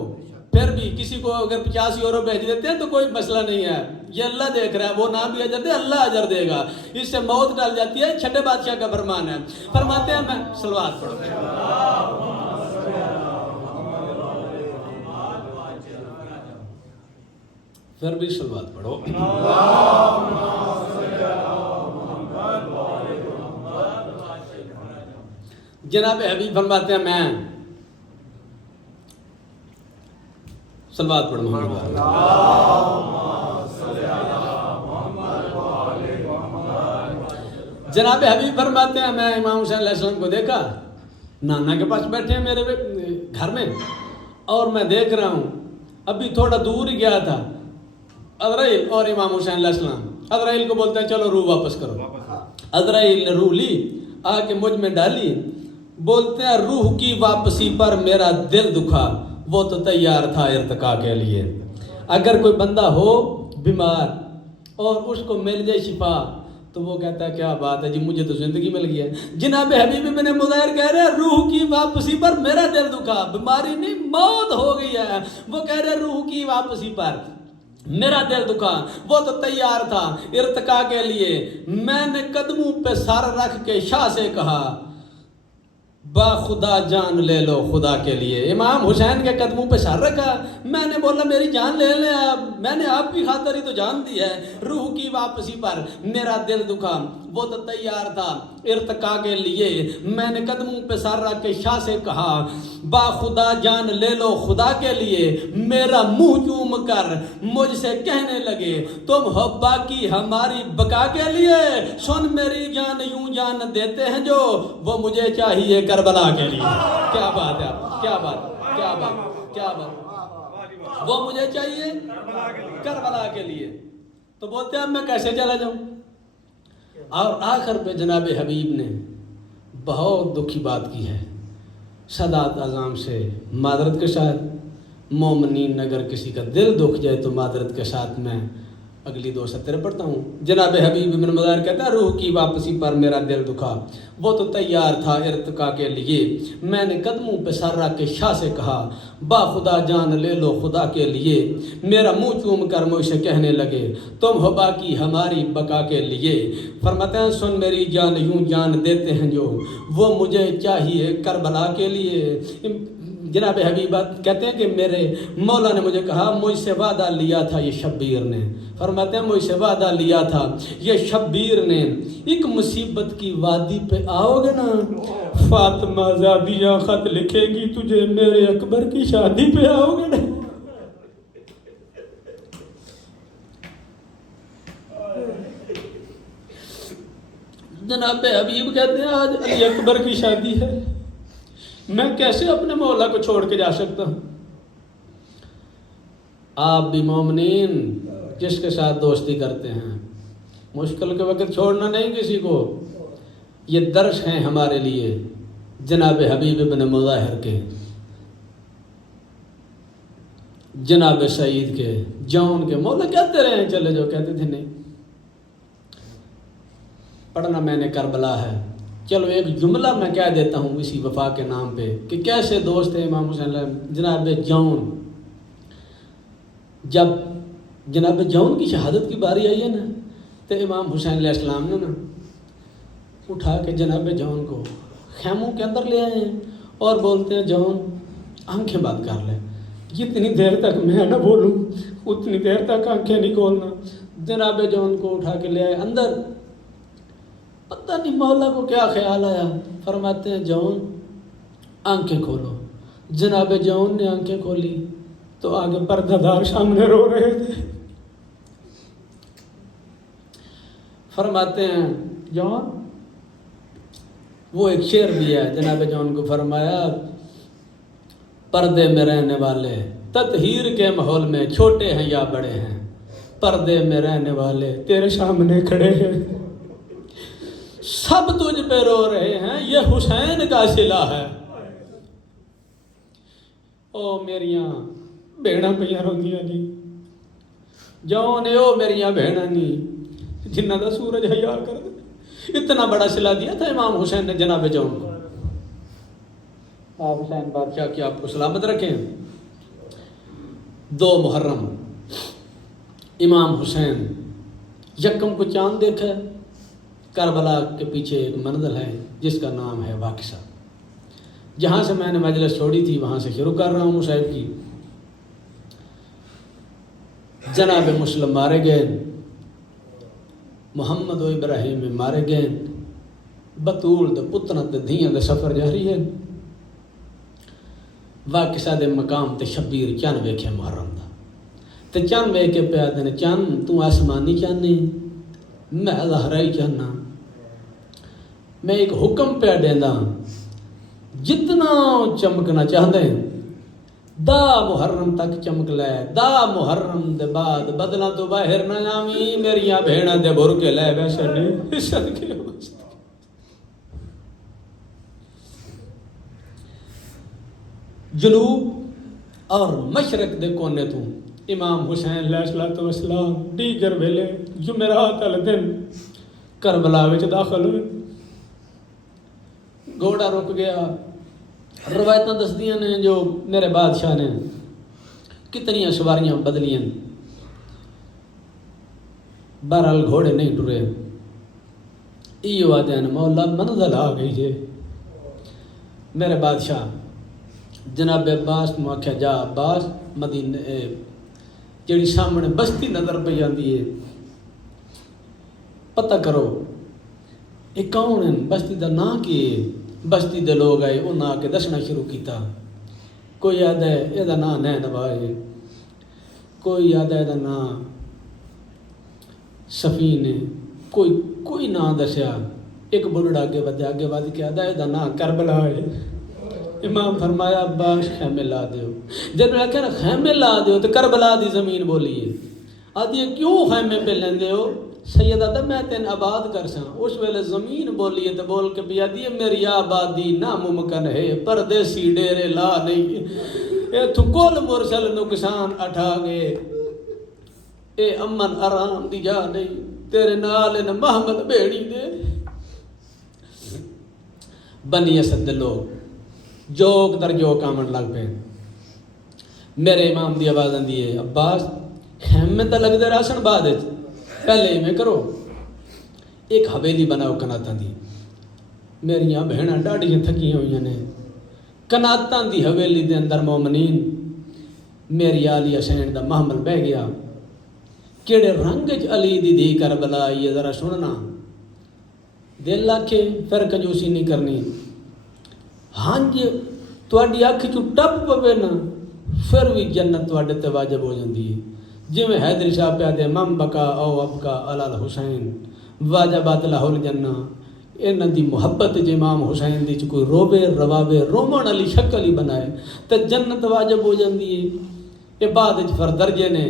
پھر بھی کسی کو اگر 50 یورو بھیج دیتے ہیں تو کوئی مسئلہ نہیں ہے، یہ اللہ دیکھ رہا ہے، وہ نہ بھی اجر دے اللہ اجر دے گا، اس سے موت ٹال جاتی ہے، چھٹے بادشاہ کا فرمان ہے۔ فرماتے ہیں میں صلوات پڑھو، پھر بھی صلوات پڑھو۔ جناب حبیب فرماتے ہیں میں صلوات پڑھو محمد، جناب حبیب فرماتے ہیں میں امام حسین علیہ السلام کو دیکھا، نانا کے پاس بیٹھے ہیں میرے گھر میں، اور میں دیکھ رہا ہوں ابھی تھوڑا دور ہی گیا تھا عزرائیل اور امام حسین علیہ السلام، عزرائیل کو بولتے ہیں چلو روح واپس کرو، عزرائیل نے روح لی، آ کے مجھ میں ڈالی، بولتے ہیں روح کی واپسی پر میرا دل دکھا، وہ تو تیار تھا ارتقاء کے لیے۔ اگر کوئی بندہ ہو بیمار اور اس کو مل جائے شفا تو وہ کہتا ہے کیا بات ہے جی مجھے تو زندگی مل گئی ہے۔ جناب حبیب ابن مظاہر کہہ رہے ہیں روح کی واپسی پر میرا دل دکھا، بیماری نہیں موت ہو گئی ہے، وہ کہہ رہے روح کی واپسی پر میرا دل دکھا، وہ تو تیار تھا ارتقاء کے لیے۔ میں نے قدموں پہ سر رکھ کے شاہ سے کہا با خدا جان لے لو خدا کے لیے۔ امام حسین کے قدموں پہ سر رکھا، میں نے بولا میری جان لے لیں آپ، میں نے آپ کی خاطر ہی تو جان دی ہے، روح کی واپسی پر میرا دل دکھا، وہ تو تیار تھا ارتقاء کے لیے۔ میں نے قدموں پہ سر رکھ کے شاہ سے کہا با خدا جان لے لو خدا کے لیے، میرا منہ چوم کر مجھ سے کہنے لگے تم ہو باقی ہماری بقا کے لیے، سن میری جان یوں جان دیتے ہیں جو وہ مجھے چاہیے کربلا کے لیے۔ کیا بات ہے آپ، کیا بات، کیا بات، کیا بات، وہ مجھے چاہیے کربلا کے لیے۔ تو بولتے ہیں اب میں کیسے چلا جاؤں؟ اور آخر پہ جناب حبیب نے بہت دکھی بات کی ہے، سادات اعظام سے معذرت کے ساتھ، مومنین اگر کسی کا دل دکھ جائے تو معذرت کے ساتھ میں اگلی دو سطر پڑھتا ہوں. جناب حبیب بن مظاہر کہتا ہے روح کی واپسی پر میرا دل دکھا، وہ تو تیار تھا ارتقا کے لیے. میں نے قدموں پہ سر رکھ کے شاہ سے کہا با خدا جان لے لو خدا کے لیے. میرا منہ چوم کر مجھ سے کہنے لگے تم ہو باقی ہماری بقا کے لیے. فرماتے ہیں سن میری جان یوں جان دیتے ہیں جو وہ مجھے چاہیے کربلا کے لیے. جناب حبیبہ کہتے ہیں کہ میرے مولا نے مجھے کہا مجھ سے وعدہ لیا تھا یہ شبیر نے. فرماتے ہیں مجھ سے وعدہ لیا تھا یہ شبیر نے، ایک مصیبت کی وادی پہ آؤ گے نا فاطمہ زادیہ خط لکھے گی تجھے میرے اکبر کی شادی پہ آؤ گے نا. جناب حبیب کہتے ہیں آج علی اکبر کی شادی ہے، میں کیسے اپنے مولا کو چھوڑ کے جا سکتا ہوں. آپ بھی مومنین جس کے ساتھ دوستی کرتے ہیں مشکل کے وقت چھوڑنا نہیں کسی کو. یہ درس ہیں ہمارے لیے جناب حبیب بن مظاہر کے، جناب سعید کے، جون کے. مولا کہتے رہے ہیں چلے جو، کہتے تھے نہیں. پڑھنا میں نے کربلا ہے. چلو ایک جملہ میں کہہ دیتا ہوں اسی وفا کے نام پہ کہ کیسے دوست تھے امام حسین. جناب جون، جب جناب جون کی شہادت کی باری آئی ہے نا تو امام حسین علیہ السلام نے نا اٹھا کے جناب جون کو خیموں کے اندر لے آئے ہیں اور بولتے ہیں جون آنکھیں بند کر لیں، جتنی دیر تک میں نہ بولوں اتنی دیر تک آنکھیں نہیں کھولنا. جناب جون کو اٹھا کے لے آئے اندر. پتہ نہیں مولا کو کیا خیال آیا، فرماتے ہیں جون آنکھیں کھولو. جناب جون نے آنکھیں کھولی تو آگے پردہ دار سامنے رو رہے تھے. فرماتے ہیں جون، وہ ایک شعر بھی ہے جناب جون کو فرمایا پردے میں رہنے والے تطہیر کے ماحول میں چھوٹے ہیں یا بڑے ہیں، پردے میں رہنے والے تیرے سامنے کھڑے ہیں، سب تجھ پہ رو رہے ہیں، یہ حسین کا صلہ ہے. او میریاں بھیڑاں پہ روندیاں نہیں جون، او میریاں بھیڑاں نہیں جنہ دا سورج حیا کر دے. اتنا بڑا صلہ دیا تھا امام حسین نے جناب جون کو. آپ حسین بادشاہ کی آپ کو سلامت رکھیں. 2 محرم امام حسین یکم کو چاند دیکھا. کربلا کے پیچھے ایک منزل ہے جس کا نام ہے واقسہ. جہاں سے میں نے مجلس چھوڑی تھی وہاں سے شروع کر رہا ہوں صاحب کی. جناب مسلم مارے گئے، محمد و ابراہیم مارے گئے، بطول دے پترا تے دھیاں دے سفر جاری ہے. واقسہ دے مقام تے شبیر چن ویکھے محرم دا تے چن ویکھ کے پیا دے چن تو آسمانی چن ہے، میں زہرائی چاہنا. میں ایک حکم پہ دینا جتنا چمکنا چاہتے ہیں دا محرم تک چمک لے، دا محرم دے بعد بدلا تو باہر نہ آویں، میریاں بھیڑاں دے بھر کے لے ویسے نہیں صدقے واسطے. جنوب اور مشرق دے کونے تو امام حسین علیہ السلام دیگر ویلے جمعرات والے دن کربلا وچ داخل ہوئے. گھوڑا رک گیا. روایتاں دسدیاں نے جو میرے بادشاہ نے کتنی سواریاں بدلیاں، بہرحال گھوڑے نہیں ٹرے. ایو آدھے ہیں مولا منزل آ گئی جے. میرے بادشاہ جناب عباس کو آکھیا جا عباس مدینے جیڑی سامنے بستی نظر پہ جاندی ہے پتہ کرو یہ کون ہیں، بستی دا نام کی ہے. بستی دے لوگ آئے انہاں آ کے دسنا شروع کیتا. کوئی یاد ہے یہ دا نام نینوا ہے، کوئی یاد ہے یہ دا نام سفین ہے، کوئی نام دسیا. ایک بلڑا آگے ود کے آدھا یہ دا نام کربلا ہے. امام فرمایا عباس خیمے لا دیو. جب میں کہنا خیمے لا دیو تو کربلا دی زمین بولی ہے. آدھی کیوں خیمے پہ لیندے ہو؟ سیدہ دا میں تین آباد کر ساں. اس ویلے زمین بولی ہے تو بول کے بھی آدھی میری آبادی ناممکن ہے، پردیسی ڈیرے لا نہیں. اے تو کل مرسل نقصان اٹھا گئے. اے امن آرام دی جا نہیں تیرے نال ان محمد بیڑی دے بنی اسد دے لوگ جوک در جوک آمن لگ پہ میرے امام دی آواز آندی ہے عباس خیمے تے لگ دے راسن بعد پہلے میں کرو ایک حویلی بناؤ کناتاں دی میریاں بہناں ڈاڈیاں تھکیاں ہوئیاں نے کناتاں دی حویلی دے اندر مومنین میری آلی حسین دا محمل بہ گیا کیڑے رنگ چ علی دی دی کربلا یہ ذرا سننا دل آکھے پھر کنجوسی نہیں کرنی ہنج تواڈی اکھ چوں ٹپ پوے نا پھر بھی جنت تواڈے تے واجب ہو جاندی ہے جویں حیدری صاحب پہ دے مم بکا او ابکا علی الحسین واجبات لہ الجنہ انہاں دی محبت ج امام حسین دی چ کوئی روے رواوے رومن علی شکل ہی بنائے تے جنت واجب ہو جاندی ہے یہ بعد وچ پھر درجے نے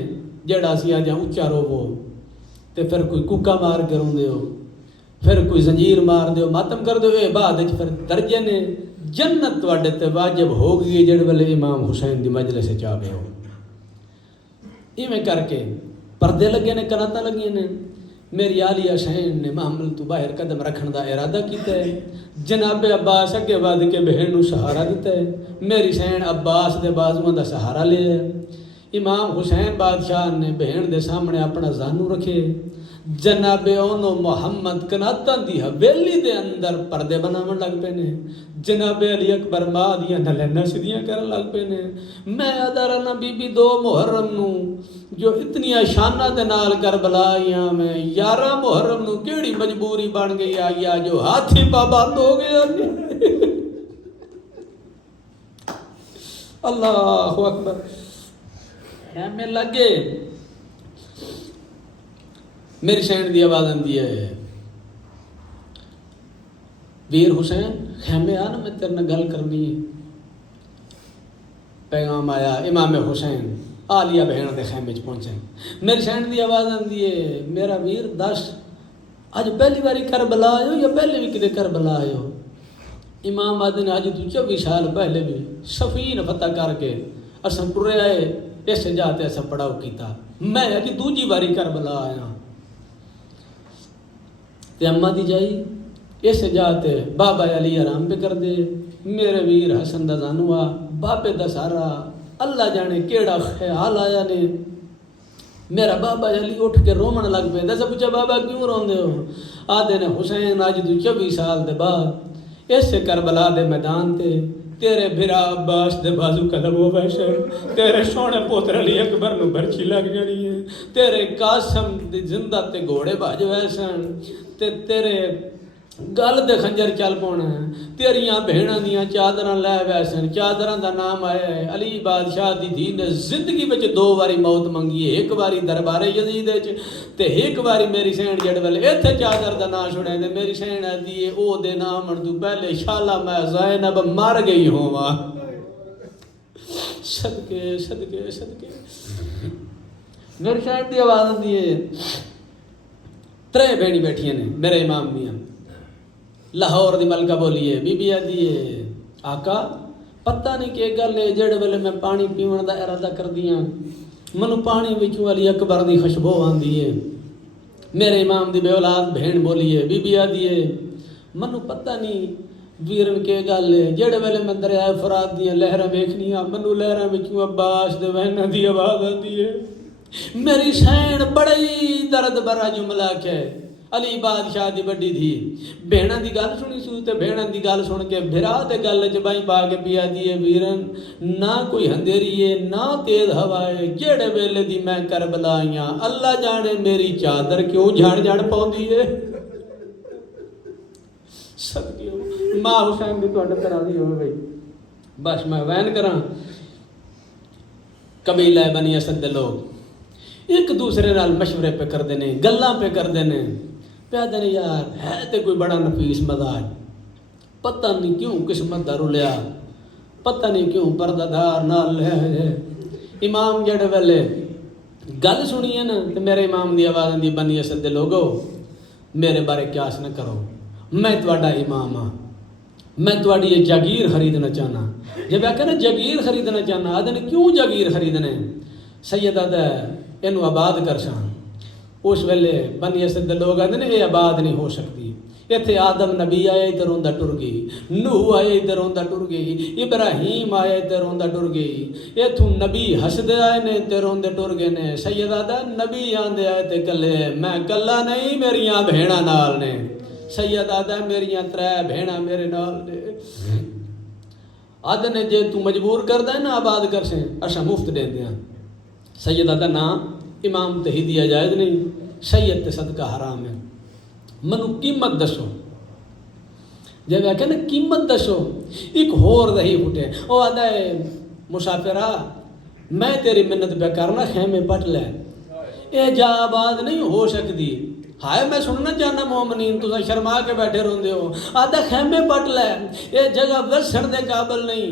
جڑا سی اج اونچا روو تے پھر کوئی کوکا مار کے روندے ہو پھر کوئی زنجیر مار دیو ماتم کر دیو اے بعد وچ پھر درجے نے جنت تواڈے تے واجب ہو گئی جڑ ویلے امام حسین دی مجلس وچ آ گئے ہو ایویں کر کے پردے لگے نے کناتاں لگیاں نے میری آلی حسین نے محمل تو باہر قدم رکھن دا ارادہ کیتا ہے جناب عباس اگے ود کے بہن نو سہارا دیتا ہے میری حسین عباس دے بازواں دا سہارا لیا امام حسین بادشاہ نے بہن دے سامنے اپنا زانو رکھے جناب اونو محمد کناتاں دی حویلی دے اندر پردے بناون لگ پے نے جناب علی اکبر ماں دیاں نلینا سیدھیاں کرن لگ پے نے میں ادارنا بی بی 2 محرم نو جو اتنی شانہ دے نال کربلا آئیاں میں 11 محرم نو کیڑی مجبوری بن گئی آئیا جو ہاتھی پابند ہو گیا اللہ اکبر ہمیں لگے میری شین دی آواز آندی ہے ویر حسین خیمے آنا میں تیرے نال گل کرنی ہے پیغام آیا امام حسین آلیہ بہن دے خیمے چ پہنچے میری شین دی آواز آندی ہے میرا ویر دس اج پہلی باری کربلا آئے ہو یا پہلے بھی کدے کربلا آئے ہو امام آدھے نے اج تو 24 سال پہلے بھی صفین فتح کر کے اساں ٹرے آئے اس جاتے اساں پڑاؤ کیتا میں اج دوجی باری کربلا آیا تے اما دی جائی اس جاتے بابا علی آرام پہ کر دے میرے ویر حسن دا زانوا بابے دا سارا اللہ جانے کیڑا خیال آیا نے میرا بابا علی اٹھ کے رومن لگ پہ دسا پوچھا بابا کیوں روندے ہو آدھے نے حسین آج تو 24 سال دے بعد اس کربلا دے میدان تے تیرے بھرا عباس دے بازو قدم ہو ویسن تیرے سونے پوتر علی اکبر نو برچی لگ جانی ہے تیرے قاسم دے زندہ تے گھوڑے بھاج ویسن تے تیرے گل دے خنجر چل پونا ہے تیریاں بہناں دیاں چادراں لے ویسن چادراں دا نام آیا ہے علی بادشاہ دی دھی نے زندگی وچ 2 واری موت منگی ہے ایک واری دربار یزید وچ تے ایک واری میری سین جڑ ویلے ایتھے چادر دا نام چھڑے تے میری سین آندی ہے او دے نام من تو پہلے شالا میں زینب مر گئی ہواں صدقے صدقے صدقے میری سین دی آواز آندی ہے 3 بہنی بیٹھیاں نے میرے امام دیاں لاہور دی ملکہ بولیے بی بی آدھی ہے آقا پتہ نہیں کہ گل ہے جڑے ویلے میں پانی پیون دا ارادہ کر دیاں منو پانی وچوں علی اکبر دی خوشبو آندی ہے میرے امام دی بے اولاد بہن بولیے بی بی آدھی ہے منو پتہ نہیں ویرن کے گل ہے جڑے ویلے میں دریائے فرات دیاں لہراں ویکھنیاں منو لہراں وچوں عباس دے وہناں دی آواز آندی ہے میری سین بڑی درد بھرا جملہ کہ علی بادشاہ دی بڑی تھی بہناں دی گل سنی سو تے بہناں دی گل سن کے بھرا تے گل چ بائی پا کے پیا دیے ویرن نہ کوئی اندھیری ہے نہ تیز ہوا ہے جڑے ویلے دی میں کربلا آئیاں اللہ جانے میری چادر کیوں جھڑ جھڑ پاؤندی ہے صدقے ماں حسین دی تواڈے تے راضی ہو گئی بس میں وین کراں قبیلہ بنی اسد دے لوگ ایک دوسرے نال مشورے پہ کردے نے گلاں پہ کردے نے پیادے نے یار ہے تے کوئی بڑا نفیس مزاج پتہ نہیں کیوں قسمت دا رلیا پتہ نہیں کیوں پردہ دار نال لے امام جڑے ویلے گل سنی ہے نا تے میرے امام دی آواز آندی بنی اسد دے لوگو میرے بارے قیاس نہ کرو میں تواڈا امام ہاں میں تواڈی یہ جاگیر خریدنا چاہنا جب آکھے نا جاگیر خریدنا چاہنا آدھے نے کیوں جاگیر خریدنے سیدہ دے ਇਹਨੂੰ ਆਬਾਦ ਕਰ ਛਾਂ। ਉਸ ਵੇਲੇ ਬਨੀ ਅਸਦ ਦੇ ਲੋਕ ਆਂਦੇ ਨੇ ਇਹ ਆਬਾਦ ਨਹੀਂ ਹੋ ਸਕਦੀ। ਇੱਥੇ ਆਦਮ ਨਬੀ ਆਇਆ ਤੇ ਰੋਂਦਾ ਟੁਰ ਗਈ, ਨੂਹ ਆਇਆ ਤੇ ਰੋਂਦਾ ਟੁਰ ਗਈ, ਇਬਰਾਹੀਮ ਆਇਆ ਤੇ ਰੋਂਦਾ ਟੁਰ ਗਈ। ਇਥੋਂ ਨਬੀ ਹੱਸਦੇ ਆਏ ਨੇ ਤੇ ਰੋਂਦੇ ਟੁਰ ਗਏ ਨੇ। ਸੈਯਦ ਆਦਾ ਨਬੀ ਆਂਦੇ ਆਏ ਤੇ ਕੱਲੇ, ਮੈਂ ਕੱਲਾ ਨਹੀਂ ਮੇਰੀਆਂ ਭੈਣਾਂ ਨਾਲ ਨੇ। ਸੈਯਦ ਆਦਾ ਮੇਰੀਆਂ 3 ਭੈਣਾਂ ਮੇਰੇ ਨਾਲ ਨੇ। ਆਦ ਨੇ ਜੇ ਤੂੰ ਮਜਬੂਰ ਕਰਦਾ ਨਾ ਆਬਾਦ ਕਰ ਸੇ ਅਸਾਂ ਮੁਫਤ ਦੇਂਦੇ ਹਾਂ। ਸੈਯਦ ਆਦਾ ਨਾ ਇਮਾਮ ਤੇ ਹਿਦੀਆ ਜਾਇਜ਼ ਨਹੀਂ, ਸੈਯਦ ਤੇ ਸਦਕਾ ਹਰਾਮ ਹੈ। ਮੈਨੂੰ ਕੀਮਤ ਦੱਸੋ। ਜਦ ਆਖਿਆ ਨਾ ਕੀਮਤ ਦੱਸੋ, ਇੱਕ ਹੋਰ ਦਹੀ ਫੁੱਟੇ। ਉਹ ਆਂਦਾ ਮੁਸਾਫਿਰਾ ਮੈਂ ਤੇਰੀ ਮਿੰਨਤ ਪਿਆ ਕਰਨਾ, ਖੈਮੇ ਪਟ ਲੈ, ਇਹ ਜਾ ਆਬਾਦ ਨਹੀਂ ਹੋ ਸਕਦੀ। ਹਾਏ ਮੈਂ ਸੁਣਨਾ ਚਾਹਨਾ ਮੋਮਨੀਨ, ਤੁਸੀਂ ਸ਼ਰਮਾ ਕੇ ਬੈਠੇ ਰਹਿੰਦੇ ਹੋ। ਆਂਦਾ ਖੈਮੇ ਪਟ ਲੈ, ਇਹ ਜਗ੍ਹਾ ਵਸਣ ਦੇ ਕਾਬਲ ਨਹੀਂ।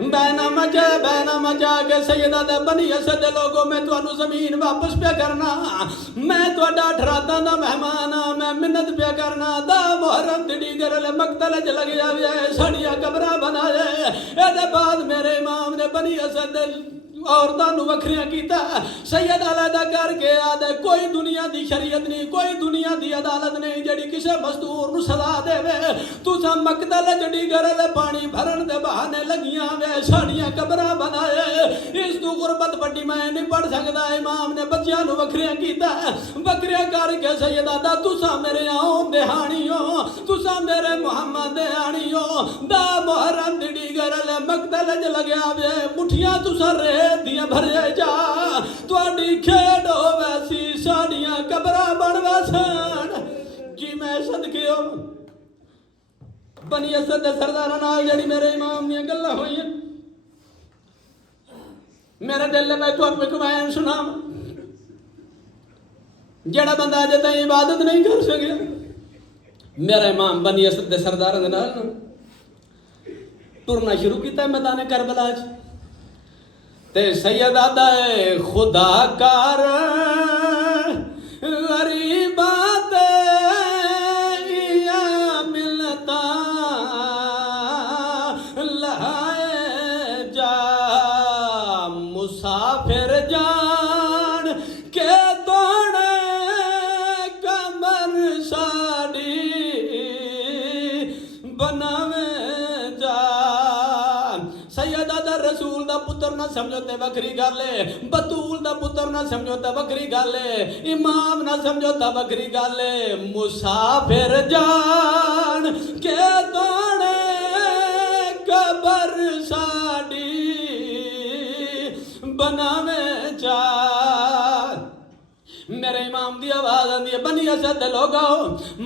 بہنا مچا کے سیدہ دے بنی اسد دے لوگوں میں تو انو زمین واپس پیا کرنا میں تو اڈا ٹھراتا دا مہمانا میں منت پیا کرنا دا محرم دڑی گرلے مقتل چ لگ جاوے ساڑیاں قبرہ بنائے اے دے بعد میرے امام نے بنی اسد دے عورتاں نو وکھریاں کیتا سید علیحدہ کر کے آدھے کوئی دنیا دی شریعت نہیں کوئی دنیا دی عدالت نہیں جڑی کسے مزدور نو سزا دے وے تساں مقتل جڑی گرل پانی بھرن دے بہانے لگیاں وے ساڑیاں قبراں بنائے اس تو غربت بڑی میں نہیں پڑھ سکدا امام نے بچیاں نو وکھریاں کیتا وکھریاں کر کے سید آدھا تساں میرے آؤں دے ہانیوں تساں میرے محمد دے ہانیوں دا محرم دی گرل مقتل چ لگیا وے مٹھیاں تساں رے دیاں بھرے جا تواڈی کھیڈ ویسی ساڑیاں قبراں بن ویسن جی میں صدقے ہو بنی اسد دے سرداراں نال جڑی میرے امام دیاں گلاں ہوئیاں میرے دل میں تانوں ایک بیان سناواں جڑا بندہ اجے تائیں عبادت نہیں کر سکیا میرا امام بنی اسد دے سرداراں دے نال ٹرنا شروع کیتا میدان کربلا وچ تے سید آدھا ہے خدا کار غریبات یا ملتا لہائے جا مسافر جان کے دوڑے کمر ساڑی بناوے جا سید آدھا رسول دا پتر نہ سمجھو تے وکری گالے بطول دا پتر نہ سمجھو تے وکری گالے امام نہ سمجھو تے وکری گالے مسافر جان کے دوڑے قبر ساڑی بناوے چار میرے امام دی آواز آندی ہے بنی اسد دے لوگاؤ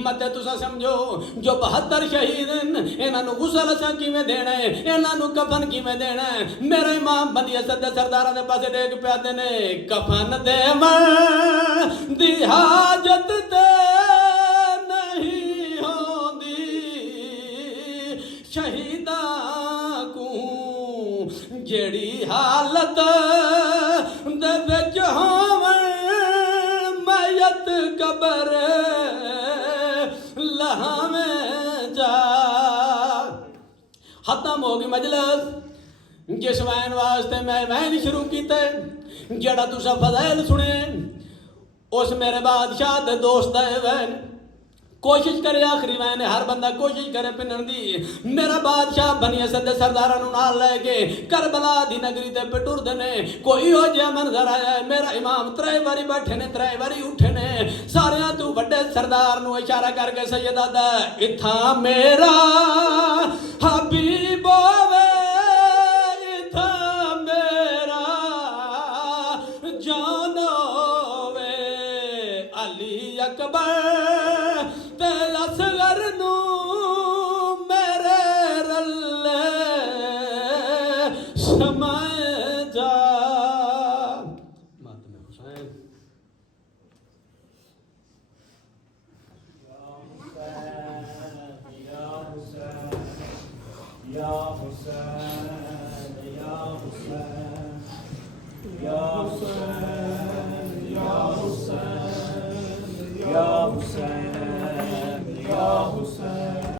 متے تساں سمجھو جو 72 شہید ہیں انہاں نو غسل اساں کیویں دینا ہے انہاں نو کفن کیویں دینا ہے میرا امام بنی اسد دے سرداراں دے پاسے ڈیگ پیاندے نے کفن دے من دی حاجت تے نہیں ہوندی شہیداں کو جڑی حالت دے وچ ہوویں میت قبر لہاں میں جا ختم ہوگی مجلس جس وین واسطے میں وین شروع کیتا ہے جڑا تسا فضائل سنے اس میرے بادشاہ دے دوست ہے وین کوشش کرے آخری وین ہر بندہ کوشش کرے پنن دی میرا بادشاہ بنی اسد دے سرداراں نو نال لے کے کربلا دی نگری تے پٹور دے نے کوئی ہو جیا منظر آیا ہے میرا امام 3 باری بیٹھے نے 3 باری اٹھے نے ساریاں تو بڑے سردار نو اشارہ کر کے سید آدھا اتھاں میرا حبیب ہوے اتھاں میرا جان ہوے علی اکبر اصغر نو میرے رلے سمائے جا ماتم حسین یا حسین یا حسین یا حسین یا حسین